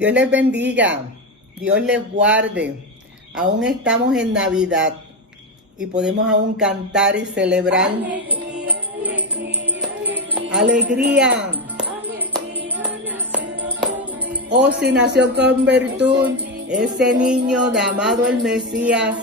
Dios les bendiga, Dios les guarde. Aún estamos en Navidad y podemos aún cantar y celebrar. Alegría. Oh, si nació con virtud ese niño llamado el Mesías,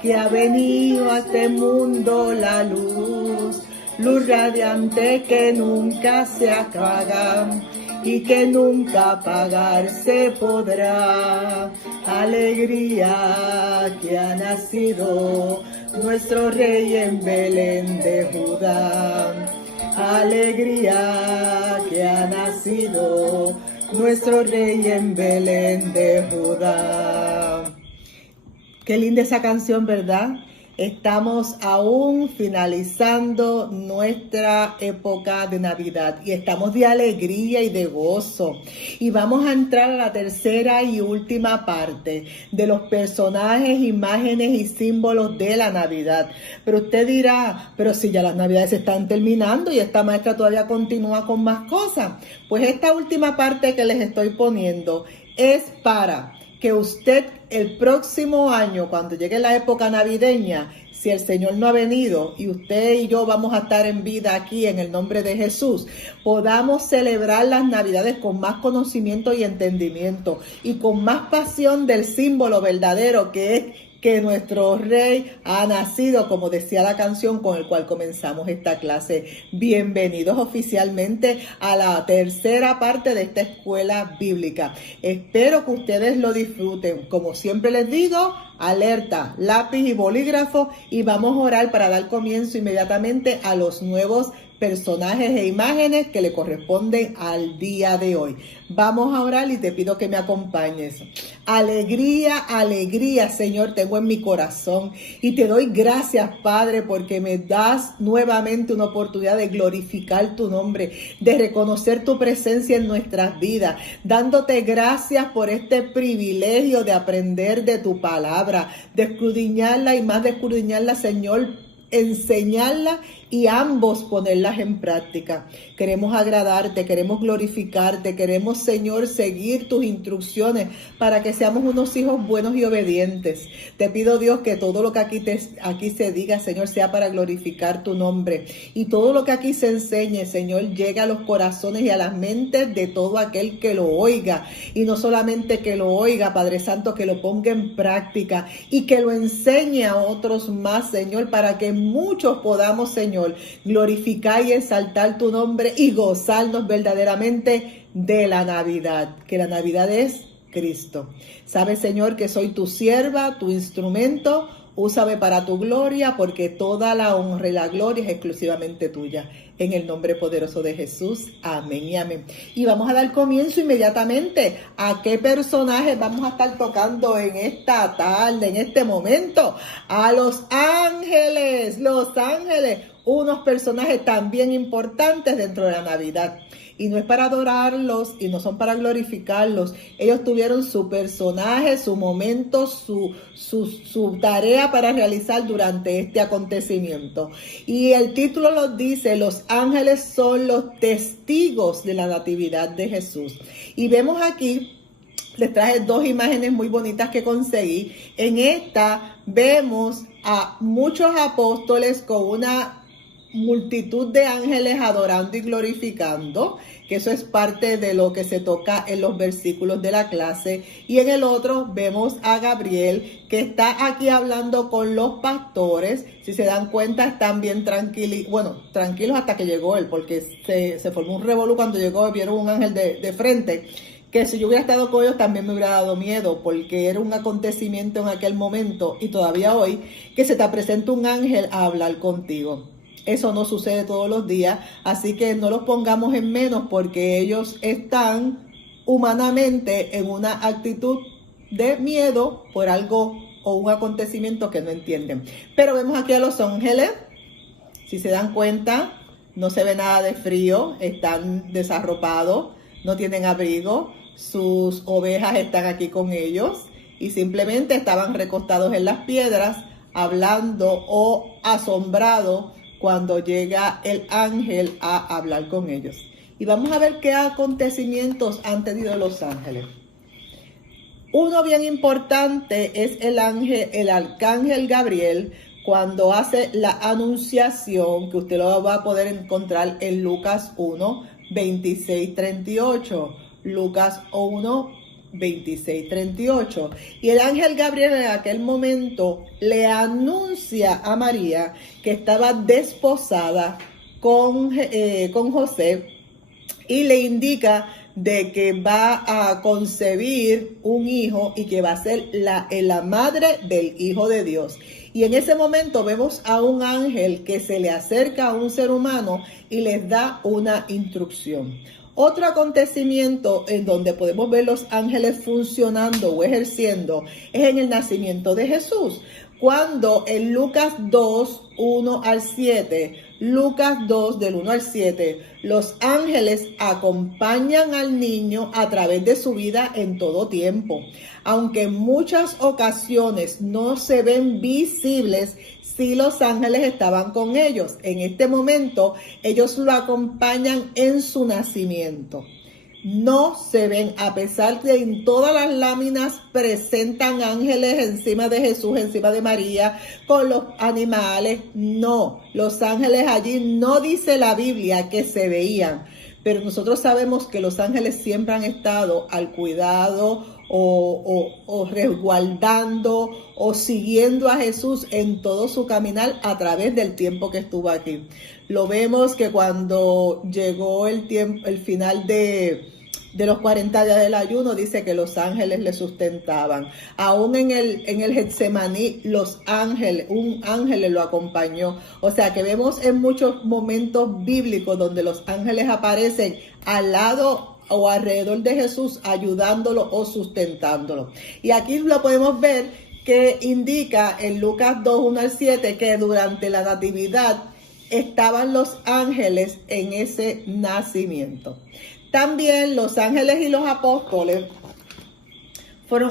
que ha venido a este mundo la luz, luz radiante que nunca se apaga y que nunca apagarse podrá. Alegría que ha nacido nuestro Rey en Belén de Judá. Alegría que ha nacido nuestro Rey en Belén de Judá. Qué linda esa canción, ¿verdad? Estamos aún finalizando nuestra época de Navidad y estamos de alegría y de gozo. Y vamos a entrar a la tercera y última parte de los personajes, imágenes y símbolos de la Navidad. Pero usted dirá, pero si ya las Navidades se están terminando y esta maestra todavía continúa con más cosas. Pues esta última parte que les estoy poniendo es para que usted el próximo año, cuando llegue la época navideña, si el Señor no ha venido y usted y yo vamos a estar en vida aquí en el nombre de Jesús, podamos celebrar las Navidades con más conocimiento y entendimiento y con más pasión del símbolo verdadero que es que nuestro Rey ha nacido, como decía la canción con el cual comenzamos esta clase. Bienvenidos oficialmente a la tercera parte de esta escuela bíblica. Espero que ustedes lo disfruten. Como siempre les digo, alerta, lápiz y bolígrafo, y vamos a orar para dar comienzo inmediatamente a los nuevos personajes e imágenes que le corresponden al día de hoy. Vamos a orar y te pido que me acompañes. Alegría, alegría, Señor, tengo en mi corazón y te doy gracias, Padre, porque me das nuevamente una oportunidad de glorificar tu nombre, de reconocer tu presencia en nuestras vidas, dándote gracias por este privilegio de aprender de tu palabra, de escudriñarla y más de escudriñarla, Señor, enseñarla y ambos ponerlas en práctica. Queremos agradarte, queremos glorificarte, queremos, Señor, seguir tus instrucciones para que seamos unos hijos buenos y obedientes. Te pido, Dios, que todo lo que aquí se diga, Señor, sea para glorificar tu nombre, y todo lo que aquí se enseñe, Señor, llegue a los corazones y a las mentes de todo aquel que lo oiga, y no solamente que lo oiga, Padre Santo, que lo ponga en práctica y que lo enseñe a otros más, Señor, para que muchos podamos, Señor, glorificar y exaltar tu nombre y gozarnos verdaderamente de la Navidad, que la Navidad es Cristo. Sabes, Señor, que soy tu sierva, tu instrumento. Úsame para tu gloria, porque toda la honra y la gloria es exclusivamente tuya. En el nombre poderoso de Jesús, amén y amén. Y vamos a dar comienzo inmediatamente a qué personajes vamos a estar tocando en esta tarde, en este momento. A los ángeles, unos personajes también importantes dentro de la Navidad. Y no es para adorarlos y no son para glorificarlos. Ellos tuvieron su personaje, su momento, su tarea para realizar durante este acontecimiento. Y el título nos dice: los ángeles son los testigos de la natividad de Jesús. Y vemos aquí, les traje dos imágenes muy bonitas que conseguí. En esta vemos a muchos apóstoles con una multitud de ángeles adorando y glorificando, que eso es parte de lo que se toca en los versículos de la clase. Y en el otro vemos a Gabriel, que está aquí hablando con los pastores. Si se dan cuenta, están bien tranquilos hasta que llegó él, porque se formó un revolú cuando llegó, vieron un ángel de frente, que si yo hubiera estado con ellos también me hubiera dado miedo, porque era un acontecimiento en aquel momento y todavía hoy, que se te presenta un ángel a hablar contigo. Eso no sucede todos los días, así que no los pongamos en menos, porque ellos están humanamente en una actitud de miedo por algo o un acontecimiento que no entienden. Pero vemos aquí a los ángeles. Si se dan cuenta, no se ve nada de frío, están desarropados, no tienen abrigo, sus ovejas están aquí con ellos y simplemente estaban recostados en las piedras hablando o asombrados cuando llega el ángel a hablar con ellos. Y vamos a ver qué acontecimientos han tenido los ángeles. Uno bien importante es el arcángel Gabriel, cuando hace la anunciación, que usted lo va a poder encontrar en Lucas 1, 26, 38. Lucas 1, 26, 38. Y el ángel Gabriel en aquel momento le anuncia a María que estaba desposada con José, y le indica de que va a concebir un hijo y que va a ser la madre del Hijo de Dios. Y en ese momento vemos a un ángel que se le acerca a un ser humano y les da una instrucción. Otro acontecimiento en donde podemos ver los ángeles funcionando o ejerciendo es en el nacimiento de Jesús. Cuando en Lucas 2, 1 al 7, Lucas 2 del 1 al 7, los ángeles acompañan al niño a través de su vida en todo tiempo. Aunque en muchas ocasiones no se ven visibles, sí los ángeles estaban con ellos. En este momento, ellos lo acompañan en su nacimiento. No se ven, a pesar de en todas las láminas presentan ángeles encima de Jesús, encima de María, con los animales. No, los ángeles allí no dice la Biblia que se veían, pero nosotros sabemos que los ángeles siempre han estado al cuidado o resguardando o siguiendo a Jesús en todo su caminar a través del tiempo que estuvo aquí. Lo vemos que cuando llegó el final de los 40 días del ayuno, dice que los ángeles le sustentaban. Aún en el Getsemaní, un ángel lo acompañó. O sea que vemos en muchos momentos bíblicos donde los ángeles aparecen al lado o alrededor de Jesús, ayudándolo o sustentándolo. Y aquí lo podemos ver que indica en Lucas 2, 1 al 7, que durante la natividad estaban los ángeles en ese nacimiento. También los ángeles y los apóstoles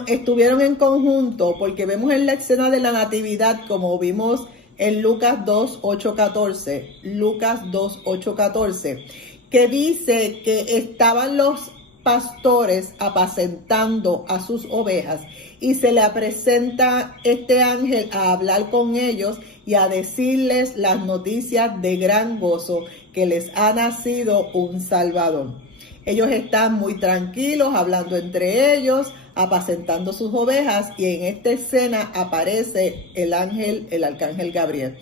estuvieron en conjunto, porque vemos en la escena de la natividad, como vimos en Lucas 2, 8, 14, Lucas 2, 8, 14, que dice que estaban los pastores apacentando a sus ovejas y se le presenta este ángel a hablar con ellos y a decirles las noticias de gran gozo, que les ha nacido un Salvador. Ellos están muy tranquilos, hablando entre ellos, apacentando sus ovejas, y en esta escena aparece el arcángel Gabriel.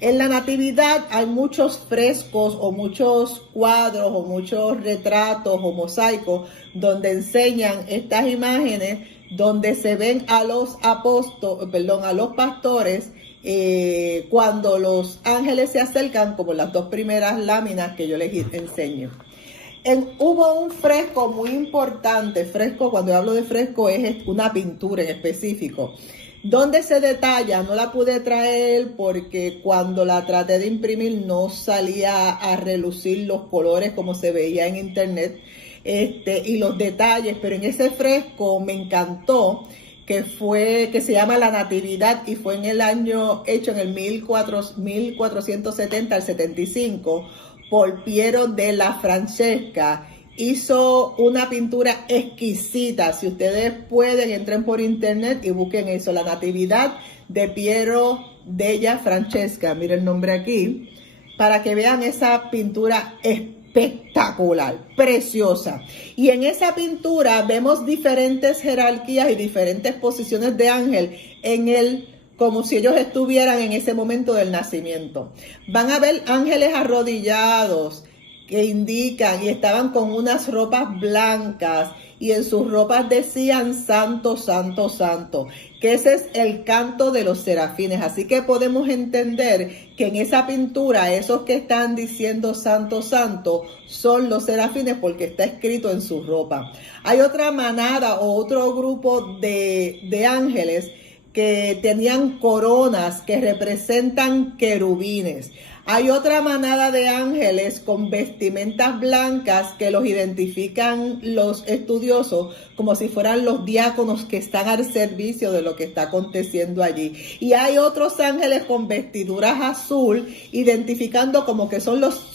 En la natividad hay muchos frescos o muchos cuadros o muchos retratos o mosaicos donde enseñan estas imágenes, donde se ven a los pastores cuando los ángeles se acercan, como las dos primeras láminas que yo les enseño. Hubo un fresco muy importante. Fresco, cuando hablo de fresco, es una pintura en específico, donde se detalla. No la pude traer porque cuando la traté de imprimir no salía a relucir los colores como se veía en internet y los detalles, pero en ese fresco me encantó, que se llama La Natividad, y fue en el año hecho en el 1470 al 75 por Piero della Francesca. Hizo una pintura exquisita. Si ustedes pueden, entren por internet y busquen eso, La Natividad de Piero della Francesca. Miren el nombre aquí, para que vean esa pintura espectacular, preciosa. Y en esa pintura vemos diferentes jerarquías y diferentes posiciones de ángel como si ellos estuvieran en ese momento del nacimiento. Van a ver ángeles arrodillados, que indican, y estaban con unas ropas blancas, y en sus ropas decían Santo, Santo, Santo, que ese es el canto de los serafines. Así que podemos entender que en esa pintura, esos que están diciendo Santo, Santo, son los serafines, porque está escrito en su ropa. Hay otra manada o otro grupo de ángeles que tenían coronas que representan querubines. Hay otra manada de ángeles con vestimentas blancas que los identifican los estudiosos como si fueran los diáconos que están al servicio de lo que está aconteciendo allí. Y hay otros ángeles con vestiduras azul, identificando como que son los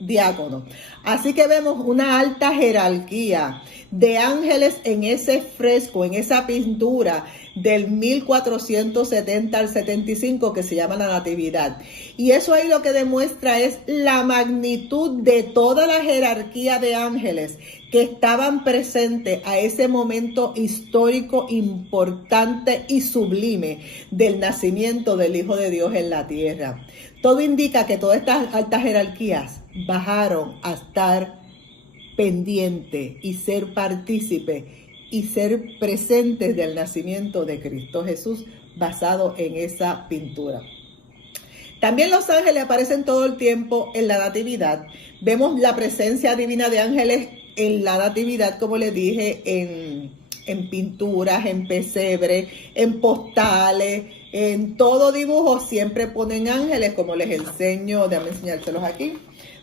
diáconos. Así que vemos una alta jerarquía de ángeles en ese fresco, en esa pintura del 1470 al 75 que se llama la Natividad. Y eso ahí lo que demuestra es la magnitud de toda la jerarquía de ángeles que estaban presentes a ese momento histórico importante y sublime del nacimiento del Hijo de Dios en la tierra. Todo indica que todas estas altas jerarquías bajaron a estar pendientes y ser partícipes y ser presentes del nacimiento de Cristo Jesús basado en esa pintura. También los ángeles aparecen todo el tiempo en la Natividad. Vemos la presencia divina de ángeles en la Natividad, como les dije, en pinturas, en pesebre, en postales, en todo dibujo siempre ponen ángeles, como les enseño, déjame enseñárselos aquí.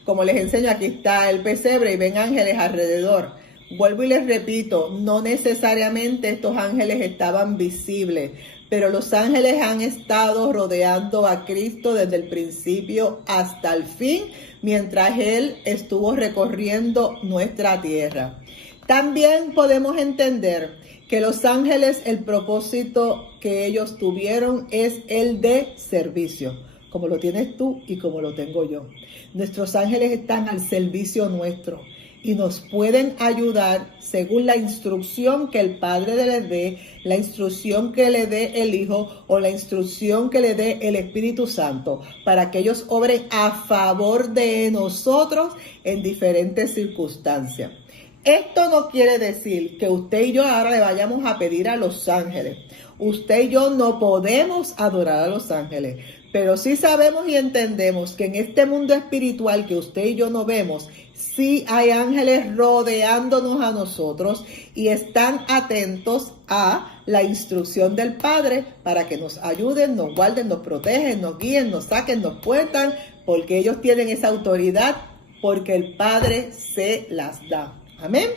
Como les enseño, aquí está el pesebre y ven ángeles alrededor. Vuelvo y les repito, no necesariamente estos ángeles estaban visibles, pero los ángeles han estado rodeando a Cristo desde el principio hasta el fin, mientras Él estuvo recorriendo nuestra tierra. También podemos entender que los ángeles, el propósito que ellos tuvieron es el de servicio, como lo tienes tú y como lo tengo yo. Nuestros ángeles están al servicio nuestro y nos pueden ayudar según la instrucción que el Padre les dé, la instrucción que le dé el Hijo o la instrucción que le dé el Espíritu Santo, para que ellos obren a favor de nosotros en diferentes circunstancias. Esto no quiere decir que usted y yo ahora le vayamos a pedir a los ángeles. Usted y yo no podemos adorar a los ángeles, pero sí sabemos y entendemos que en este mundo espiritual que usted y yo no vemos, sí hay ángeles rodeándonos a nosotros y están atentos a la instrucción del Padre para que nos ayuden, nos guarden, nos protegen, nos guíen, nos saquen, nos puertan, porque ellos tienen esa autoridad, porque el Padre se las da. Amén.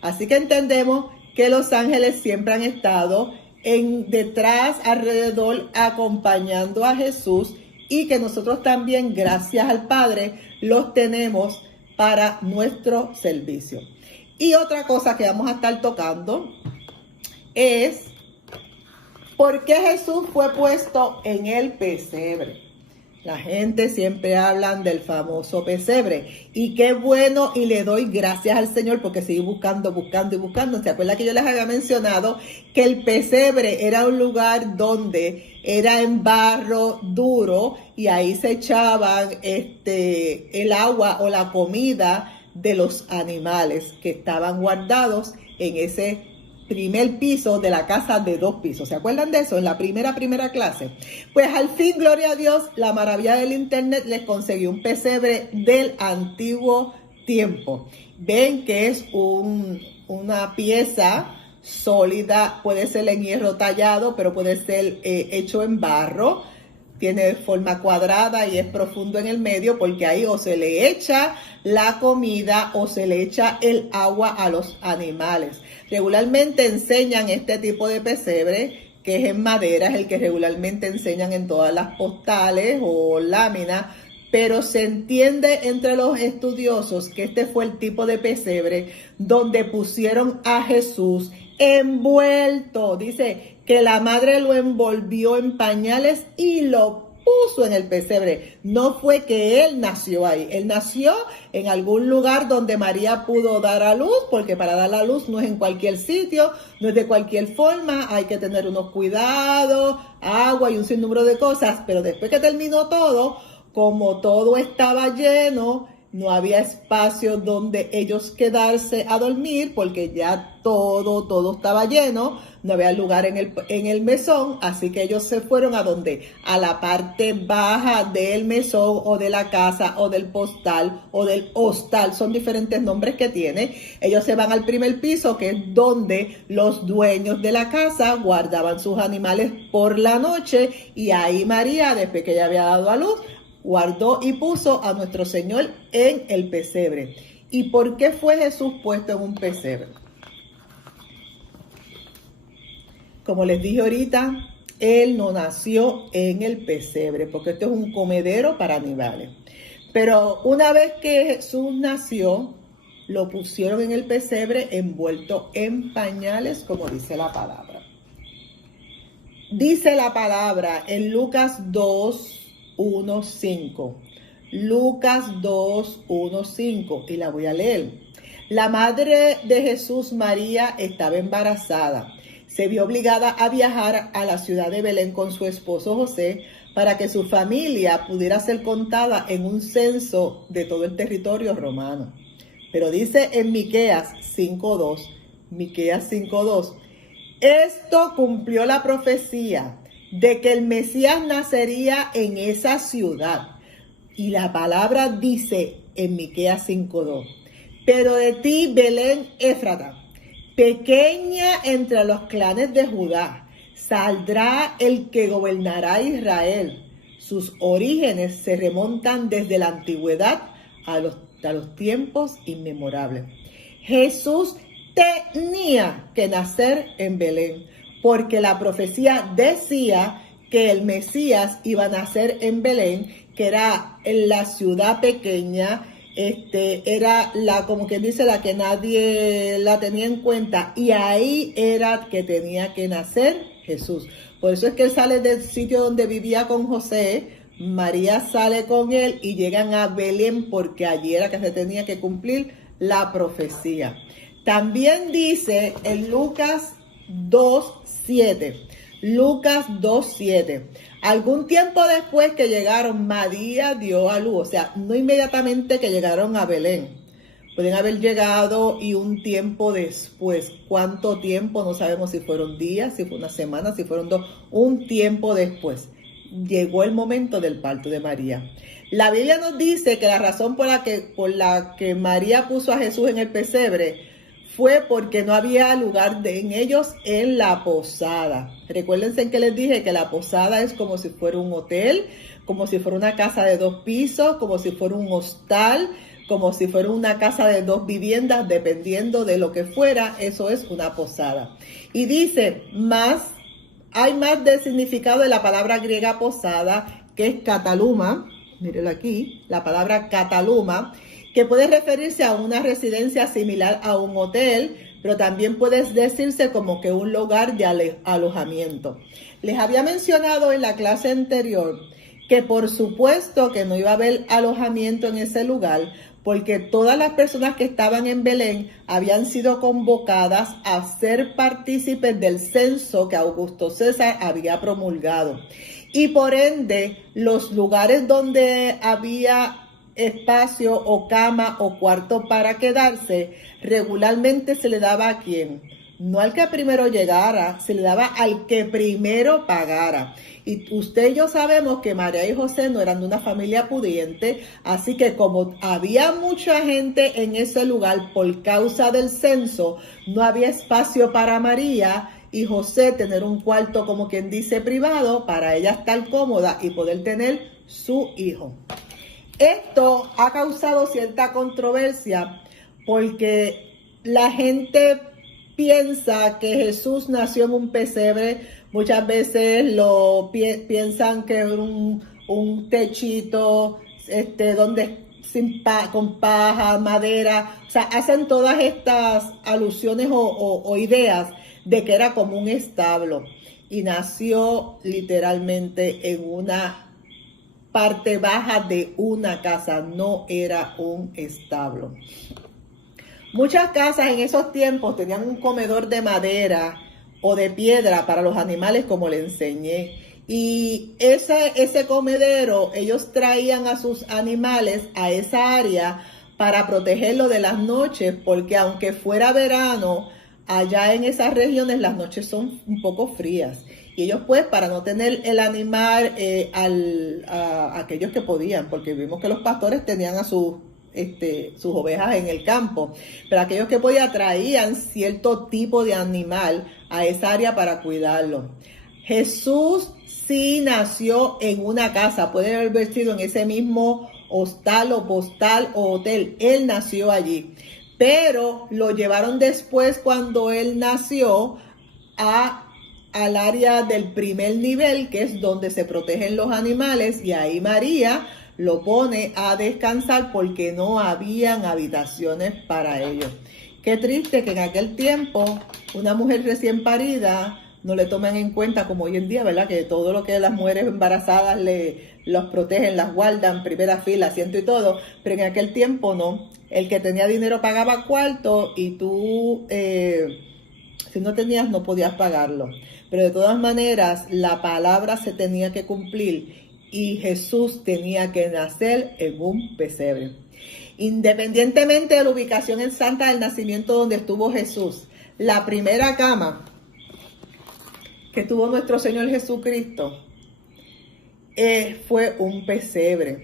Así que entendemos que los ángeles siempre han estado detrás, alrededor, acompañando a Jesús, y que nosotros también, gracias al Padre, los tenemos para nuestro servicio. Y otra cosa que vamos a estar tocando es por qué Jesús fue puesto en el pesebre. La gente siempre hablan del famoso pesebre. Y qué bueno, y le doy gracias al Señor porque seguí buscando. ¿Se acuerda que yo les había mencionado que el pesebre era un lugar donde era en barro duro y ahí se echaban el agua o la comida de los animales que estaban guardados en ese primer piso de la casa de 2 pisos? ¿Se acuerdan de eso? En la primera clase. Pues al fin, gloria a Dios, la maravilla del internet les consiguió un pesebre del antiguo tiempo. Ven que es una pieza sólida, puede ser en hierro tallado, pero puede ser hecho en barro. Tiene forma cuadrada y es profundo en el medio, porque ahí o se le echa la comida o se le echa el agua a los animales. Regularmente enseñan este tipo de pesebre, que es en madera, es el que regularmente enseñan en todas las postales o láminas, pero se entiende entre los estudiosos que este fue el tipo de pesebre donde pusieron a Jesús envuelto. Dice que la madre lo envolvió en pañales y lo puso en el pesebre. No fue que él nació ahí. Él nació en algún lugar donde María pudo dar a luz, porque para dar a luz no es en cualquier sitio, no es de cualquier forma, hay que tener unos cuidados, agua y un sinnúmero de cosas. Pero después que terminó todo, como todo estaba lleno, no había espacio donde ellos quedarse a dormir, porque ya todo estaba lleno, no había lugar en el mesón, así que ellos se fueron a la parte baja del mesón o de la casa o del postal o del hostal, son diferentes nombres que tiene. Ellos se van al primer piso, que es donde los dueños de la casa guardaban sus animales por la noche, y ahí María, después que ella había dado a luz, guardó y puso a nuestro Señor en el pesebre. ¿Y por qué fue Jesús puesto en un pesebre? Como les dije ahorita, Él no nació en el pesebre, porque esto es un comedero para animales. Pero una vez que Jesús nació, lo pusieron en el pesebre envuelto en pañales, como dice la palabra. Dice la palabra en Lucas 2, 1, 5. Lucas 2, 1, 5. Y la voy a leer. La madre de Jesús, María, estaba embarazada. Se vio obligada a viajar a la ciudad de Belén con su esposo José para que su familia pudiera ser contada en un censo de todo el territorio romano. Pero dice en Miqueas 5:2, Miqueas 5:2, esto cumplió la profecía de que el Mesías nacería en esa ciudad. Y la palabra dice en Miqueas 5:2, pero de ti, Belén Éfrata, pequeña entre los clanes de Judá, saldrá el que gobernará a Israel. Sus orígenes se remontan desde la antigüedad a los tiempos inmemorables. Jesús tenía que nacer en Belén, porque la profecía decía que el Mesías iba a nacer en Belén, que era en la ciudad pequeña, era como quien dice, la que nadie la tenía en cuenta, y ahí era que tenía que nacer Jesús. Por eso es que él sale del sitio donde vivía con José, María sale con él y llegan a Belén porque allí era que se tenía que cumplir la profecía. También dice en Lucas 2:7, Lucas 2:7, algún tiempo después que llegaron, María dio a luz, o sea, no inmediatamente que llegaron a Belén. Pueden haber llegado y un tiempo después. ¿Cuánto tiempo? No sabemos si fueron días, si fue una semana, si fueron 2, un tiempo después. Llegó el momento del parto de María. La Biblia nos dice que la razón por la que María puso a Jesús en el pesebre fue porque no había lugar en ellos en la posada. Recuérdense que les dije que la posada es como si fuera un hotel, como si fuera una casa de 2 pisos, como si fuera un hostal, como si fuera una casa de 2 viviendas, dependiendo de lo que fuera, eso es una posada. Y dice, hay más del significado de la palabra griega posada, que es kataluma, mírenlo aquí, la palabra kataluma, que puede referirse a una residencia similar a un hotel, pero también puede decirse como que un lugar de alojamiento. Les había mencionado en la clase anterior que por supuesto que no iba a haber alojamiento en ese lugar, porque todas las personas que estaban en Belén habían sido convocadas a ser partícipes del censo que Augusto César había promulgado. Y por ende, los lugares donde había espacio o cama o cuarto para quedarse, regularmente se le daba a quién, no al que primero llegara, se le daba al que primero pagara. Y usted y yo sabemos que María y José no eran de una familia pudiente, así que como había mucha gente en ese lugar por causa del censo, no había espacio para María y José tener un cuarto, como quien dice, privado, para ella estar cómoda y poder tener su hijo. Esto ha causado cierta controversia porque la gente piensa que Jesús nació en un pesebre. Muchas veces piensan que es un techito donde con paja, madera. O sea, hacen todas estas alusiones o ideas de que era como un establo. Y nació literalmente en una parte baja de una casa, no era un establo. Muchas casas en esos tiempos tenían un comedor de madera o de piedra para los animales, como le enseñé. Y ese comedero, ellos traían a sus animales a esa área para protegerlo de las noches, porque aunque fuera verano, allá en esas regiones las noches son un poco frías. Y ellos pues para no tener el animal a aquellos que podían, porque vimos que los pastores tenían a sus ovejas en el campo, pero aquellos que podían traían cierto tipo de animal a esa área para cuidarlo. Jesús sí nació en una casa, puede haber sido en ese mismo hostal o postal o hotel, él nació allí, pero lo llevaron después cuando él nació al área del primer nivel, que es donde se protegen los animales, y ahí María lo pone a descansar porque no habían habitaciones para ellos. Qué triste que en aquel tiempo una mujer recién parida no le toman en cuenta como hoy en día, ¿verdad? Que todo lo que las mujeres embarazadas los protegen, las guardan, primera fila, asiento y todo, pero en aquel tiempo no. El que tenía dinero pagaba cuarto y tú, si no tenías, no podías pagarlo. Pero de todas maneras, la palabra se tenía que cumplir y Jesús tenía que nacer en un pesebre. Independientemente de la ubicación en Santa del Nacimiento donde estuvo Jesús, la primera cama que tuvo nuestro Señor Jesucristo fue un pesebre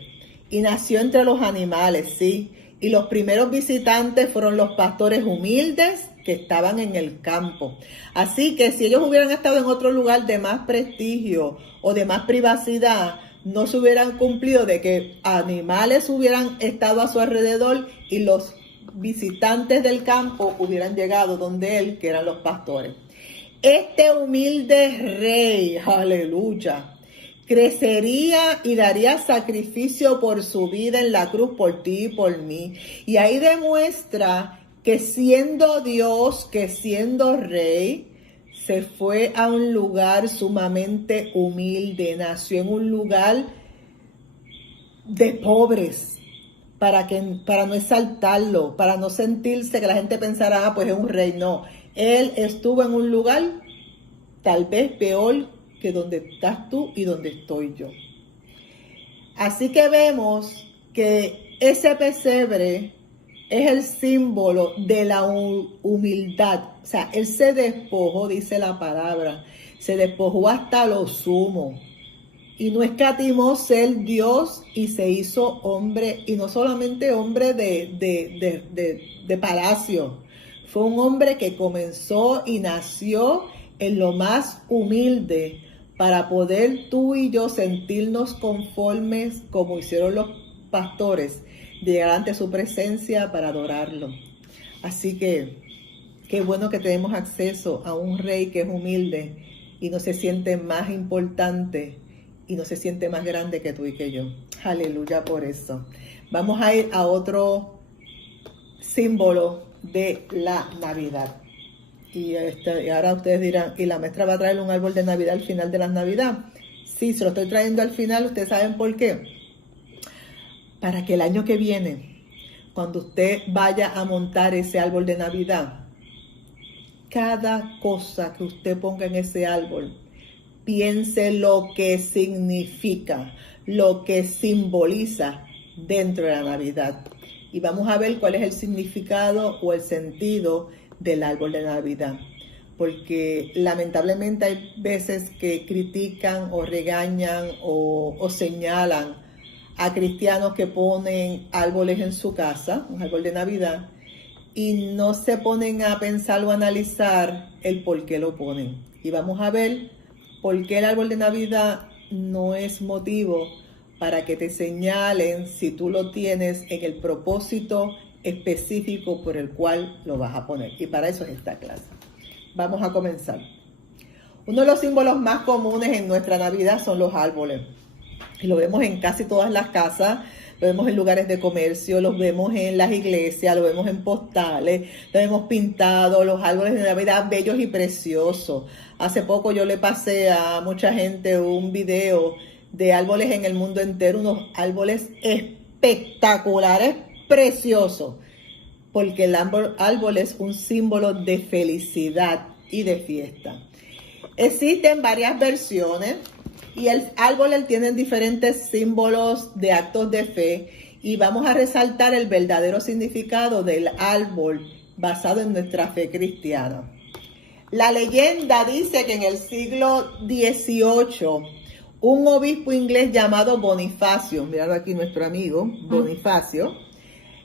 y nació entre los animales, ¿sí? Y los primeros visitantes fueron los pastores humildes que estaban en el campo. Así que si ellos hubieran estado en otro lugar de más prestigio o de más privacidad, no se hubieran cumplido de que animales hubieran estado a su alrededor y los visitantes del campo hubieran llegado donde él, que eran los pastores. Este humilde rey, aleluya, crecería y daría sacrificio por su vida en la cruz por ti y por mí. Y ahí demuestra que siendo Dios, que siendo rey, se fue a un lugar sumamente humilde, nació en un lugar de pobres, para no exaltarlo, para no sentirse que la gente pensara, pues es un rey. No, él estuvo en un lugar tal vez peor que donde estás tú y donde estoy yo. Así que vemos que ese pesebre es el símbolo de la humildad. O sea, él se despojó, dice la palabra, se despojó hasta lo sumo. Y no escatimó ser Dios y se hizo hombre, y no solamente hombre de palacio. Fue un hombre que comenzó y nació en lo más humilde para poder tú y yo sentirnos conformes como hicieron los pastores, de llegar ante su presencia para adorarlo. Así que qué bueno que tenemos acceso a un rey que es humilde y no se siente más importante y no se siente más grande que tú y que yo. Aleluya por eso. Vamos a ir a otro símbolo de la Navidad. Y ahora ustedes dirán, ¿y la maestra va a traer un árbol de Navidad al final de la Navidad? Sí, se lo estoy trayendo al final. ¿Ustedes saben por qué? Para que el año que viene, cuando usted vaya a montar ese árbol de Navidad, cada cosa que usted ponga en ese árbol, piense lo que significa, lo que simboliza dentro de la Navidad. Y vamos a ver cuál es el significado o el sentido del árbol de Navidad. Porque lamentablemente hay veces que critican o regañan o señalan a cristianos que ponen árboles en su casa, un árbol de Navidad, y no se ponen a pensar o analizar el por qué lo ponen. Y vamos a ver por qué el árbol de Navidad no es motivo para que te señalen si tú lo tienes en el propósito específico por el cual lo vas a poner. Y para eso es esta clase. Vamos a comenzar. Uno de los símbolos más comunes en nuestra Navidad son los árboles. Y lo vemos en casi todas las casas, lo vemos en lugares de comercio, los vemos en las iglesias, lo vemos en postales, lo vemos pintado, los árboles de Navidad bellos y preciosos. Hace poco yo le pasé a mucha gente un video de árboles en el mundo entero, unos árboles espectaculares, preciosos, porque el árbol es un símbolo de felicidad y de fiesta. Existen varias versiones y el árbol tiene diferentes símbolos de actos de fe y vamos a resaltar el verdadero significado del árbol basado en nuestra fe cristiana. La leyenda dice que en el siglo XVIII un obispo inglés llamado Bonifacio, mirad aquí nuestro amigo Bonifacio,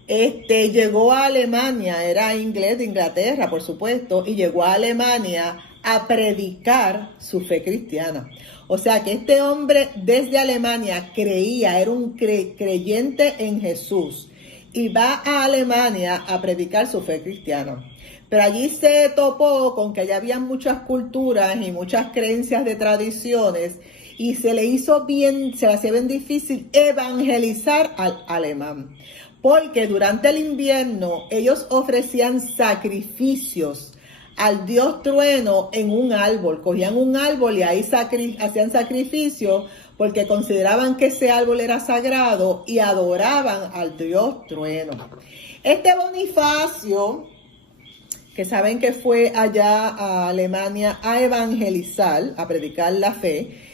llegó a Alemania, era inglés de Inglaterra, por supuesto, y llegó a Alemania a predicar su fe cristiana. O sea que este hombre desde Alemania creía, era un creyente en Jesús, y va a Alemania a predicar su fe cristiana. Pero allí se topó con que allá había muchas culturas y muchas creencias de tradiciones, y se le hacía bien difícil evangelizar al alemán. Porque durante el invierno ellos ofrecían sacrificios al dios trueno en un árbol. Cogían un árbol y ahí hacían sacrificios porque consideraban que ese árbol era sagrado y adoraban al dios trueno. Este Bonifacio, que saben que fue allá a Alemania a evangelizar, a predicar la fe,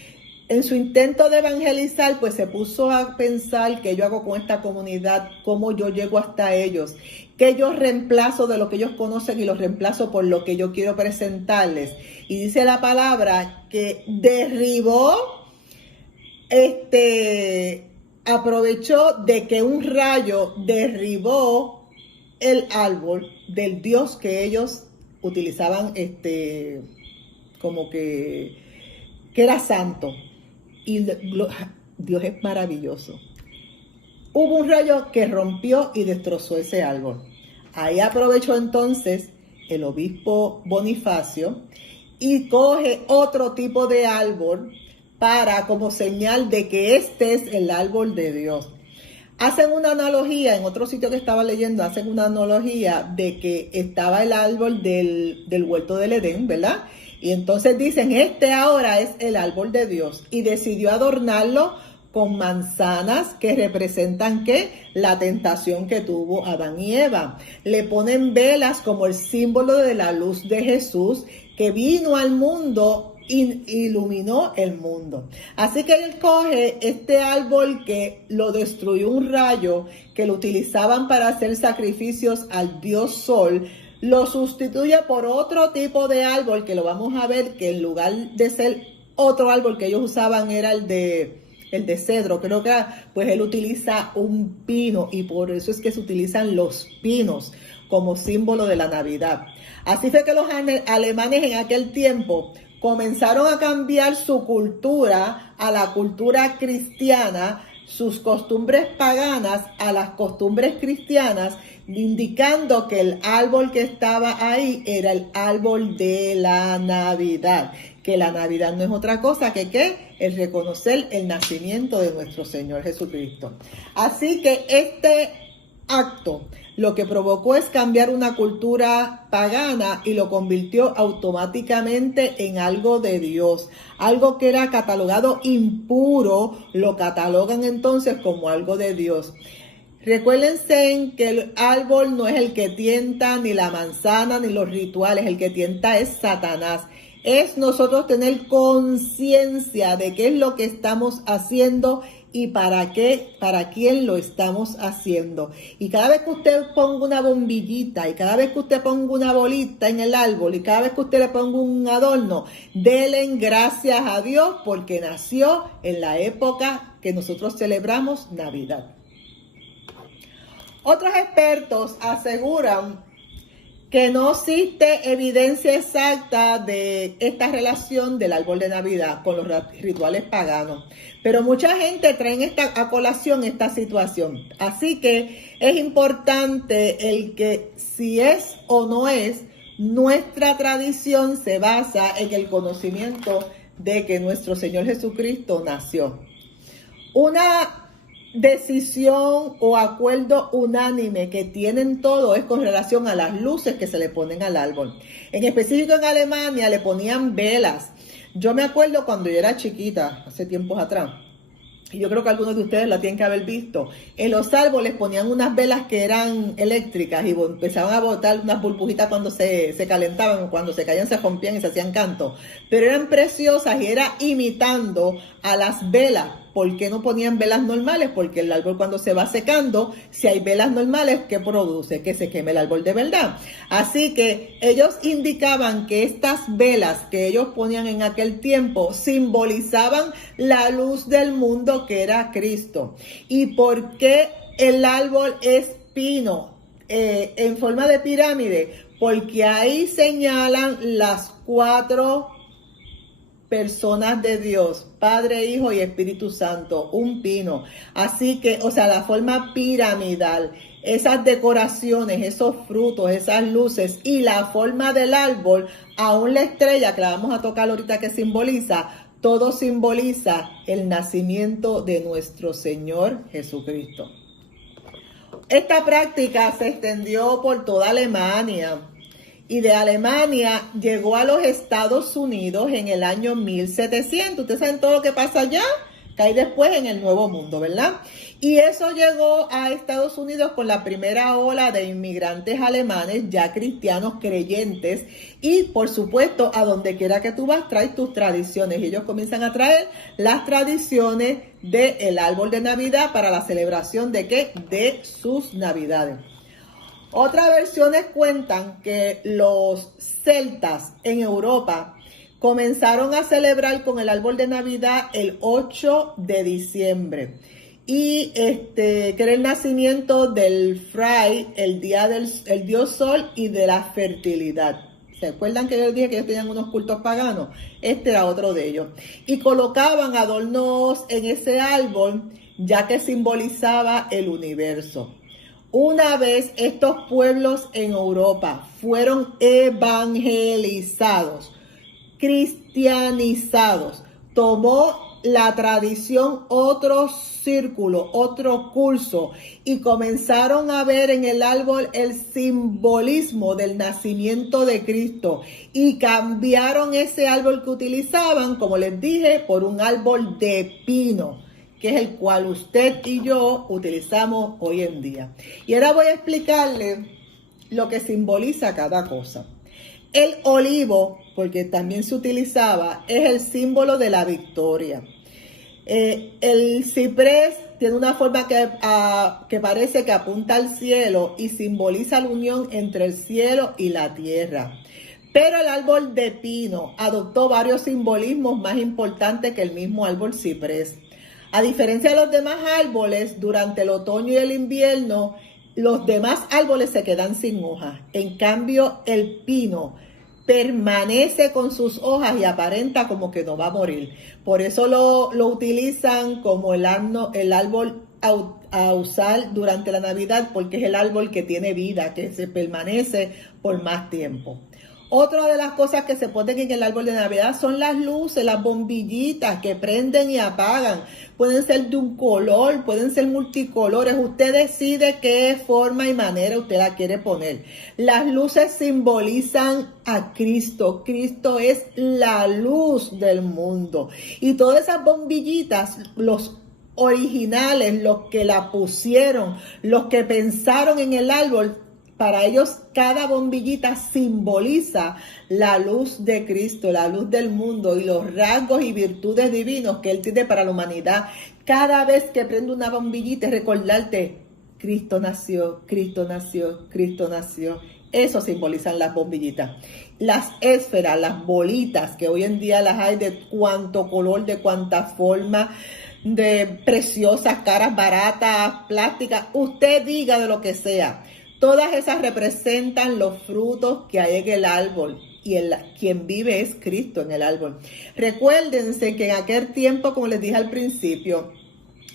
en su intento de evangelizar, pues se puso a pensar qué yo hago con esta comunidad, cómo yo llego hasta ellos, qué yo reemplazo de lo que ellos conocen y los reemplazo por lo que yo quiero presentarles. Y dice la palabra que aprovechó de que un rayo derribó el árbol del Dios que ellos utilizaban, como que era santo. Y Dios es maravilloso. Hubo un rayo que rompió y destrozó ese árbol. Ahí aprovechó entonces el obispo Bonifacio y coge otro tipo de árbol para como señal de que este es el árbol de Dios. Hacen una analogía, en otro sitio que estaba leyendo, hacen una analogía de que estaba el árbol del huerto del Edén, ¿verdad? Y entonces dicen, este ahora es el árbol de Dios. Y decidió adornarlo con manzanas que representan, ¿qué? La tentación que tuvo Adán y Eva. Le ponen velas como el símbolo de la luz de Jesús que vino al mundo y iluminó el mundo. Así que él coge este árbol que lo destruyó un rayo, que lo utilizaban para hacer sacrificios al dios Sol, lo sustituye por otro tipo de árbol que lo vamos a ver, que en lugar de ser otro árbol que ellos usaban era el de cedro, creo que pues él utiliza un pino y por eso es que se utilizan los pinos como símbolo de la Navidad. Así fue que los alemanes en aquel tiempo comenzaron a cambiar su cultura a la cultura cristiana, sus costumbres paganas a las costumbres cristianas, indicando que el árbol que estaba ahí era el árbol de la Navidad, que la Navidad no es otra cosa que el reconocer el nacimiento de nuestro Señor Jesucristo. Así que este acto lo que provocó es cambiar una cultura pagana y lo convirtió automáticamente en algo de Dios. Algo que era catalogado impuro, lo catalogan entonces como algo de Dios. Recuérdense que el árbol no es el que tienta, ni la manzana, ni los rituales. El que tienta es Satanás. Es nosotros tener conciencia de qué es lo que estamos haciendo y para quién lo estamos haciendo. Y cada vez que usted ponga una bombillita, y cada vez que usted ponga una bolita en el árbol, y cada vez que usted le ponga un adorno, denle gracias a Dios porque nació en la época que nosotros celebramos Navidad. Otros expertos aseguran que no existe evidencia exacta de esta relación del árbol de Navidad con los rituales paganos. Pero mucha gente trae a colación esta situación. Así que es importante el que si es o no es, nuestra tradición se basa en el conocimiento de que nuestro Señor Jesucristo nació. Una decisión o acuerdo unánime que tienen todos es con relación a las luces que se le ponen al árbol. En específico en Alemania le ponían velas. Yo me acuerdo cuando yo era chiquita, hace tiempos atrás, y yo creo que algunos de ustedes la tienen que haber visto, en los árboles ponían unas velas que eran eléctricas y empezaban a botar unas burbujitas cuando se calentaban, cuando se caían se rompían y se hacían canto, pero eran preciosas y era imitando a las velas. ¿Por qué no ponían velas normales? Porque el árbol cuando se va secando, si hay velas normales, ¿qué produce? Que se queme el árbol de verdad. Así que ellos indicaban que estas velas que ellos ponían en aquel tiempo simbolizaban la luz del mundo que era Cristo. ¿Y por qué el árbol es pino en forma de pirámide? Porque ahí señalan las 4 personas de Dios, Padre, Hijo y Espíritu Santo, un pino. Así que, la forma piramidal, esas decoraciones, esos frutos, esas luces y la forma del árbol, aún la estrella que la vamos a tocar ahorita que simboliza, todo simboliza el nacimiento de nuestro Señor Jesucristo. Esta práctica se extendió por toda Alemania y de Alemania llegó a los Estados Unidos en el año 1700. Ustedes saben todo lo que pasa allá, que hay después en el Nuevo Mundo, ¿verdad? Y eso llegó a Estados Unidos con la primera ola de inmigrantes alemanes, ya cristianos creyentes, y por supuesto, a donde quiera que tú vas, traes tus tradiciones. Y ellos comienzan a traer las tradiciones del árbol de Navidad para la celebración de ¿qué? De sus Navidades. Otras versiones cuentan que los celtas en Europa comenzaron a celebrar con el árbol de Navidad el 8 de diciembre. Y que era el nacimiento del Fray, el dios Sol y de la fertilidad. ¿Se acuerdan que yo les dije que ellos tenían unos cultos paganos? Este era otro de ellos. Y colocaban adornos en ese árbol, ya que simbolizaba el universo. Una vez estos pueblos en Europa fueron evangelizados, cristianizados, tomó la tradición otro círculo, otro curso, y comenzaron a ver en el árbol el simbolismo del nacimiento de Cristo y cambiaron ese árbol que utilizaban, como les dije, por un árbol de pino, que es el cual usted y yo utilizamos hoy en día. Y ahora voy a explicarle lo que simboliza cada cosa. El olivo, porque también se utilizaba, es el símbolo de la victoria. El ciprés tiene una forma que parece que apunta al cielo y simboliza la unión entre el cielo y la tierra. Pero el árbol de pino adoptó varios simbolismos más importantes que el mismo árbol ciprés. A diferencia de los demás árboles, durante el otoño y el invierno, los demás árboles se quedan sin hojas. En cambio, el pino permanece con sus hojas y aparenta como que no va a morir. Por eso lo utilizan como el árbol a usar durante la Navidad, porque es el árbol que tiene vida, que se permanece por más tiempo. Otra de las cosas que se ponen en el árbol de Navidad son las luces, las bombillitas que prenden y apagan. Pueden ser de un color, pueden ser multicolores. Usted decide qué forma y manera usted la quiere poner. Las luces simbolizan a Cristo. Cristo es la luz del mundo. Y todas esas bombillitas, los originales, los que la pusieron, los que pensaron en el árbol, para ellos cada bombillita simboliza la luz de Cristo, la luz del mundo y los rasgos y virtudes divinos que Él tiene para la humanidad. Cada vez que prende una bombillita es recordarte, Cristo nació, Cristo nació, Cristo nació. Eso simbolizan las bombillitas. Las esferas, las bolitas, que hoy en día las hay de cuánto color, de cuánta forma, de preciosas, caras baratas, plásticas, usted diga de lo que sea. Todas esas representan los frutos que hay en el árbol y quien vive es Cristo en el árbol. Recuérdense que en aquel tiempo, como les dije al principio,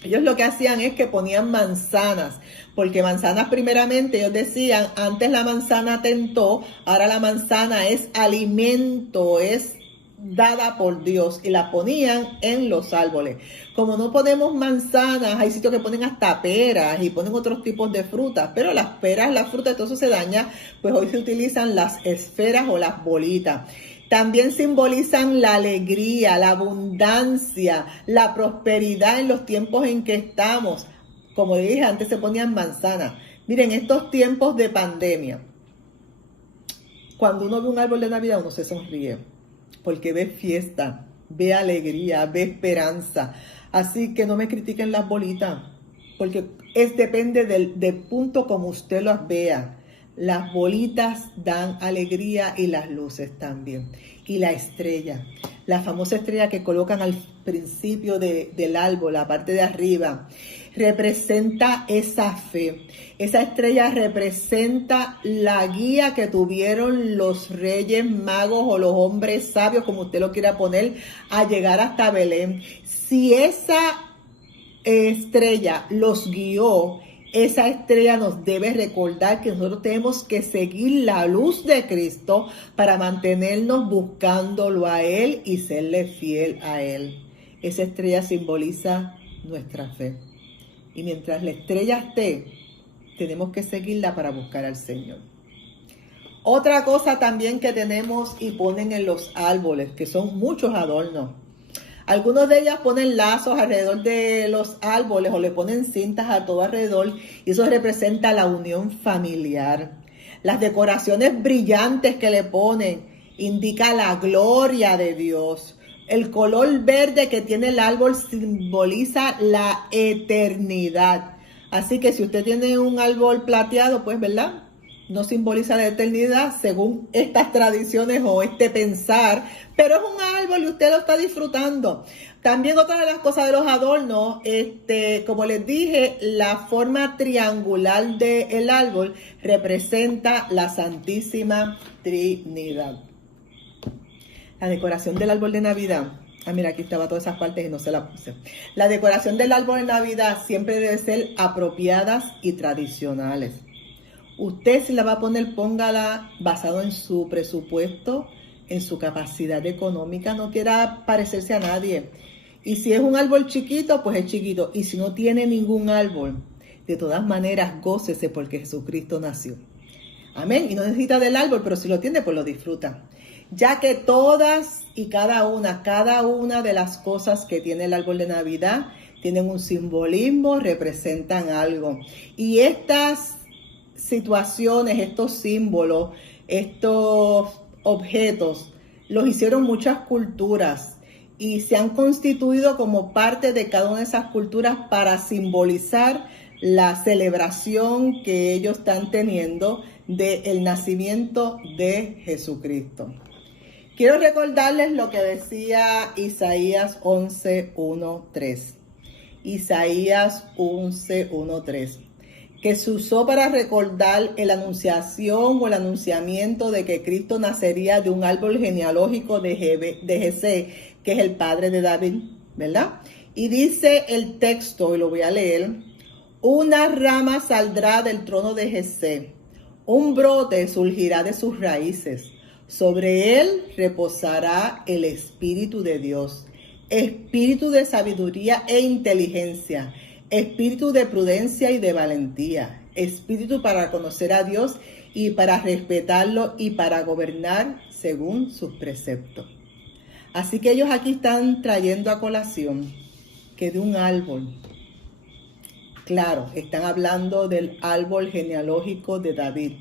ellos lo que hacían es que ponían manzanas, porque manzanas primeramente ellos decían, antes la manzana tentó, ahora la manzana es alimento, es dada por Dios, y la ponían en los árboles. Como no ponemos manzanas, hay sitios que ponen hasta peras y ponen otros tipos de frutas, pero las peras, las frutas, todo eso se daña, pues hoy se utilizan las esferas o las bolitas. También simbolizan la alegría, la abundancia, la prosperidad en los tiempos en que estamos. Como dije, antes se ponían manzanas. Miren, estos tiempos de pandemia, cuando uno ve un árbol de Navidad, uno se sonríe, porque ve fiesta, ve alegría, ve esperanza. Así que no me critiquen las bolitas, porque depende del punto como usted las vea. Las bolitas dan alegría y las luces también. Y la estrella, la famosa estrella que colocan al principio del árbol, la parte de arriba, representa esa fe. Esa estrella representa la guía que tuvieron los reyes magos o los hombres sabios, como usted lo quiera poner, a llegar hasta Belén. Si esa estrella los guió Esa estrella nos debe recordar que nosotros tenemos que seguir la luz de Cristo para mantenernos buscándolo a Él y serle fiel a Él. Esa estrella simboliza nuestra fe. Y mientras la estrella esté, tenemos que seguirla para buscar al Señor. Otra cosa también que tenemos y ponen en los árboles, que son muchos adornos. Algunos de ellas ponen lazos alrededor de los árboles o le ponen cintas a todo alrededor y eso representa la unión familiar. Las decoraciones brillantes que le ponen indica la gloria de Dios. El color verde que tiene el árbol simboliza la eternidad. Así que si usted tiene un árbol plateado, pues, ¿verdad? No simboliza la eternidad según estas tradiciones o este pensar, pero es un árbol y usted lo está disfrutando. También otra de las cosas de los adornos, como les dije, la forma triangular del árbol representa la Santísima Trinidad. La decoración del árbol de Navidad. Mira, aquí estaba todas esas partes y no se la puse. La decoración del árbol de Navidad siempre debe ser apropiadas y tradicionales. Usted si la va a poner, póngala basado en su presupuesto, en su capacidad económica, no quiera parecerse a nadie. Y si es un árbol chiquito, pues es chiquito. Y si no tiene ningún árbol, de todas maneras, gócese porque Jesucristo nació. Amén. Y no necesita del árbol, pero si lo tiene, pues lo disfruta. Ya que todas y cada una de las cosas que tiene el árbol de Navidad tienen un simbolismo, representan algo. Y estas situaciones, estos símbolos, estos objetos, los hicieron muchas culturas y se han constituido como parte de cada una de esas culturas para simbolizar la celebración que ellos están teniendo del nacimiento de Jesucristo. Quiero recordarles lo que decía Isaías 11:1-3. Isaías 11:1-3. Que se usó para recordar la anunciación o el anunciamiento de que Cristo nacería de un árbol genealógico de Jesé, que es el padre de David, ¿verdad? Y dice el texto, y lo voy a leer: una rama saldrá del trono de Jesé, un brote surgirá de sus raíces, sobre él reposará el Espíritu de Dios, espíritu de sabiduría e inteligencia, espíritu de prudencia y de valentía, espíritu para conocer a Dios y para respetarlo y para gobernar según sus preceptos. Así que ellos aquí están trayendo a colación que de un árbol, claro, están hablando del árbol genealógico de David,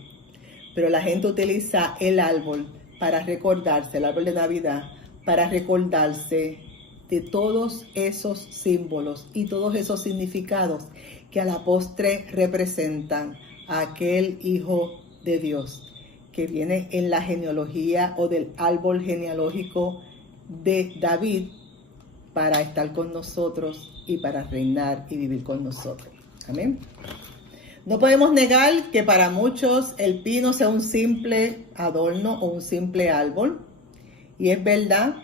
pero la gente utiliza el árbol para recordarse, el árbol de Navidad, para recordarse de todos esos símbolos y todos esos significados que a la postre representan a aquel Hijo de Dios que viene en la genealogía o del árbol genealógico de David para estar con nosotros y para reinar y vivir con nosotros. Amén. No podemos negar que para muchos el pino sea un simple adorno o un simple árbol, y es verdad.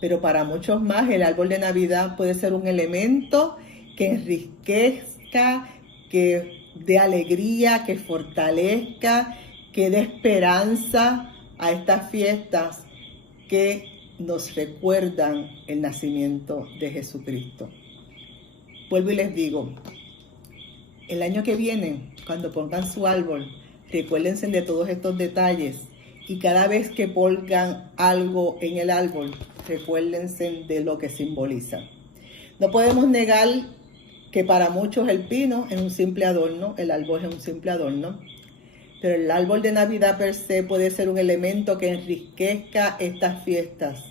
Pero para muchos más el árbol de Navidad puede ser un elemento que enriquezca, que dé alegría, que fortalezca, que dé esperanza a estas fiestas que nos recuerdan el nacimiento de Jesucristo. Vuelvo y les digo, el año que viene, cuando pongan su árbol, recuérdense de todos estos detalles. Y cada vez que pongan algo en el árbol, recuérdense de lo que simboliza. No podemos negar que para muchos el pino es un simple adorno, el árbol es un simple adorno, pero el árbol de Navidad per se puede ser un elemento que enriquezca estas fiestas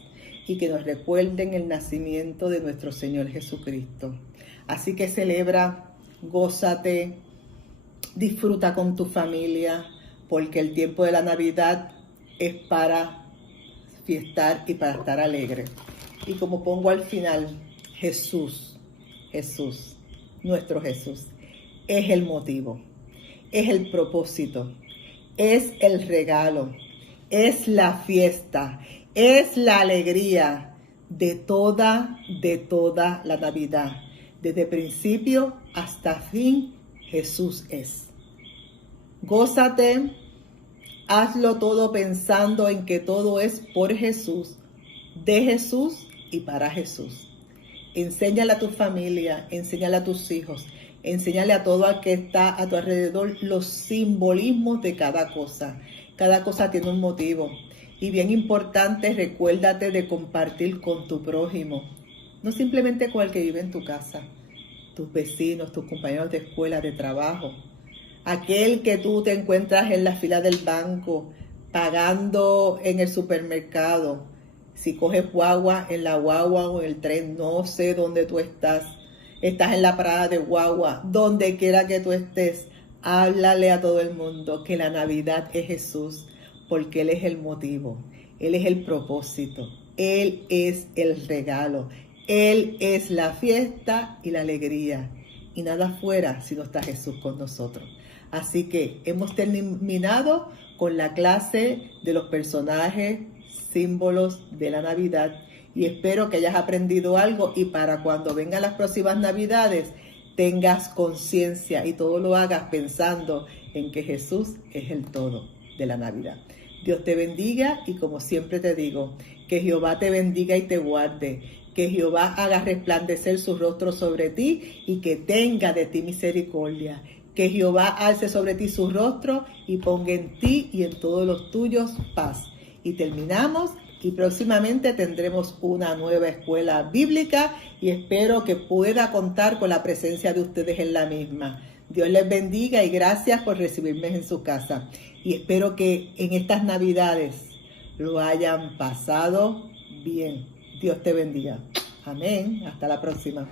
y que nos recuerden el nacimiento de nuestro Señor Jesucristo. Así que celebra, gózate, disfruta con tu familia, porque el tiempo de la Navidad es para fiestar y para estar alegre. Y como pongo al final, Jesús, nuestro Jesús, es el motivo, es el propósito, es el regalo, es la fiesta, es la alegría de toda la Navidad. Desde principio hasta fin, Jesús es. Gózate, hazlo todo pensando en que todo es por Jesús, de Jesús y para Jesús. Enséñale a tu familia, enséñale a tus hijos, enséñale a todo el que está a tu alrededor los simbolismos de cada cosa. Cada cosa tiene un motivo. Y bien importante, recuérdate de compartir con tu prójimo. No simplemente con el que vive en tu casa, tus vecinos, tus compañeros de escuela, de trabajo. Aquel que tú te encuentras en la fila del banco, pagando en el supermercado. Si coges guagua, en la guagua o en el tren, no sé dónde tú estás. Estás en la parada de guagua, donde quiera que tú estés. Háblale a todo el mundo que la Navidad es Jesús, porque Él es el motivo, Él es el propósito, Él es el regalo, Él es la fiesta y la alegría. Y nada fuera si no está Jesús con nosotros. Así que hemos terminado con la clase de los personajes, símbolos de la Navidad. Y espero que hayas aprendido algo y para cuando vengan las próximas Navidades tengas conciencia y todo lo hagas pensando en que Jesús es el todo de la Navidad. Dios te bendiga y como siempre te digo, que Jehová te bendiga y te guarde, que Jehová haga resplandecer su rostro sobre ti y que tenga de ti misericordia, que Jehová alce sobre ti su rostro y ponga en ti y en todos los tuyos paz. Y terminamos y próximamente tendremos una nueva escuela bíblica y espero que pueda contar con la presencia de ustedes en la misma. Dios les bendiga y gracias por recibirme en su casa. Y espero que en estas Navidades lo hayan pasado bien. Dios te bendiga. Amén. Hasta la próxima.